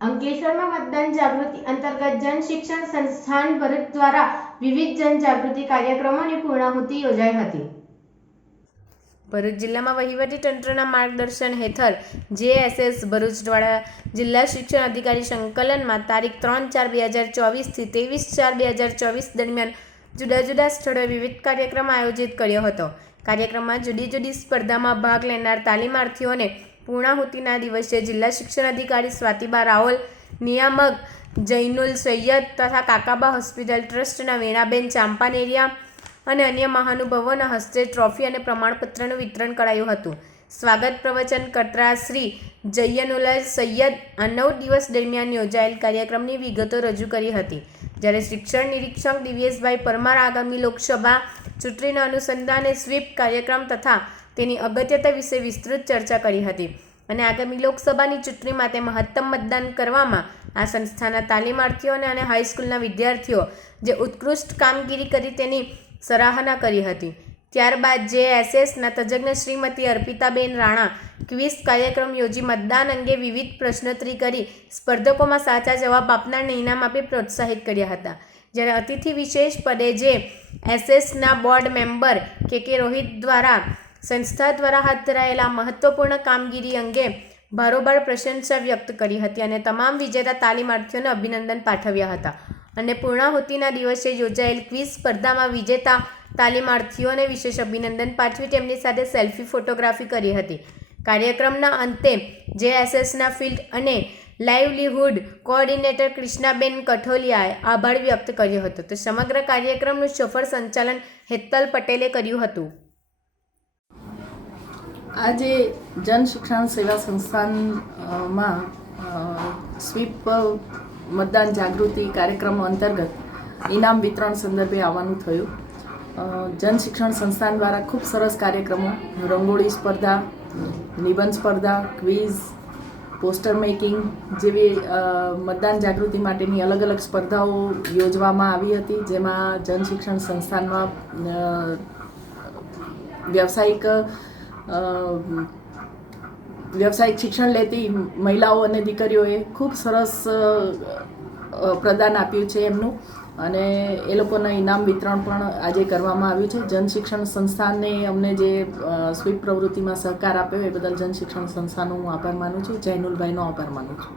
અંકલેશ્વરમાં મતદાન જાગૃતિ અંતર્ગત જન શિક્ષણ સંસ્થાન ભરૂચ દ્વારા વિવિધ જનજાગૃતિ કાર્યક્રમોની પૂર્ણાહુતિ યોજાઈ હતી. ભરૂચ જિલ્લામાં વહીવટી તંત્રના માર્ગદર્શન હેઠળ જેએસએસ ભરૂચ દ્વારા જિલ્લા શિક્ષણ અધિકારી સંકલનમાં તારીખ ત્રણ ચાર બે હજાર ચોવીસથી ત્રેવીસ ચાર બે હજાર ચોવીસ દરમિયાન જુદા જુદા સ્થળોએ વિવિધ કાર્યક્રમ આયોજિત કર્યો હતો. કાર્યક્રમમાં જુદી જુદી સ્પર્ધામાં ભાગ લેનાર તાલીમાર્થીઓને પૂર્ણાહુતિના દિવસે જિલ્લા શિક્ષણ અધિકારી સ્વાતિબા રાઓલ નિયામક જૈનુલ સૈયદ તથા કાકાબા હોસ્પિટલ ટ્રસ્ટના વેણાબેન ચાંપાનેરિયા અને અન્ય મહાનુભાવોના હસ્તે ટ્રોફી અને પ્રમાણપત્રનું વિતરણ કરાયું હતું. સ્વાગત પ્રવચન કરતા શ્રી જૈયનુલ્લા સૈયદ આ નવ દિવસ દરમિયાન યોજાયેલ કાર્યક્રમની વિગતો રજૂ કરી હતી. જ્યારે શિક્ષણ નિરીક્ષક દિવ્યેશભાઈ પરમાર આગામી લોકસભા ચૂંટણીના અનુસંધાને સ્વીપ કાર્યક્રમ તથા તેની અગત્યતા વિશે વિસ્તૃત ચર્ચા કરી હતી. અને આગામી લોકસભાની ચૂંટણી માટે મહત્તમ મતદાન કરવામાં આ સંસ્થાના તાલીમાર્થીઓને અને હાઈસ્કૂલના વિદ્યાર્થીઓ જે ઉત્કૃષ્ટ કામગીરી કરી તેની સરાહના કરી હતી. ત્યારબાદ જે એસએસના તજજ્ઞ શ્રીમતી અર્પિતાબેન રાણા ક્વિઝ કાર્યક્રમ યોજી મતદાન અંગે વિવિધ પ્રશ્નોત્તરી કરી સ્પર્ધકોમાં સાચા જવાબ આપનારને ઇનામ આપી પ્રોત્સાહિત કર્યા હતા. જ્યારે અતિથિ વિશેષ પદે જે એસએસના બોર્ડ મેમ્બર કે કે રોહિત દ્વારા સંસ્થા દ્વારા હાથ ધરાયેલા મહત્વપૂર્ણ કામગીરી અંગે ભારોભાર પ્રશંસા વ્યક્ત કરી હતી અને તમામ વિજેતા તાલીમાર્થીઓને અભિનંદન પાઠવ્યા હતા. અને પૂર્ણાહુતિના દિવસે યોજાયેલ ક્વિઝ સ્પર્ધામાં વિજેતા તાલીમાર્થીઓને વિશેષ અભિનંદન પાઠવી તેમની સાથે સેલ્ફી ફોટોગ્રાફી કરી હતી. કાર્યક્રમના અંતે જેએસએસના ફિલ્ડ અને લાઇવલીહુડ કોઓર્ડિનેટર કૃષ્ણાબેન કઠોલિયાએ આભાર વ્યક્ત કર્યો હતો. તો સમગ્ર કાર્યક્રમનું સફળ સંચાલન હેતલ પટેલે કર્યું હતું. આજે જન શિક્ષણ સેવા સંસ્થાનમાં સ્વીપ મતદાન જાગૃતિ કાર્યક્રમ અંતર્ગત ઇનામ વિતરણ સંદર્ભે આવવાનું થયું. જન શિક્ષણ સંસ્થાન દ્વારા ખૂબ સરસ કાર્યક્રમો, રંગોળી સ્પર્ધા, નિબંધ સ્પર્ધા, ક્વિઝ, પોસ્ટર મેકિંગ જેવી મતદાન જાગૃતિ માટેની અલગ અલગ સ્પર્ધાઓ યોજવામાં આવી હતી, જેમાં જન શિક્ષણ સંસ્થાનમાં વ્યાવસાયિક વ્યવસાયિક શિક્ષણ લેતી મહિલાઓ અને દીકરીઓએ ખૂબ સરસ પ્રદાન આપ્યું છે એમનું. અને એ લોકોના ઇનામ વિતરણ પણ આજે કરવામાં આવ્યું છે. જન શિક્ષણ સંસ્થાને અમને જે સ્વીપ પ્રવૃત્તિમાં સહકાર આપ્યો એ બદલ જન શિક્ષણ સંસ્થાનો હું આભાર માનું છું. જૈનુલભાઈનો આભાર માનું છું.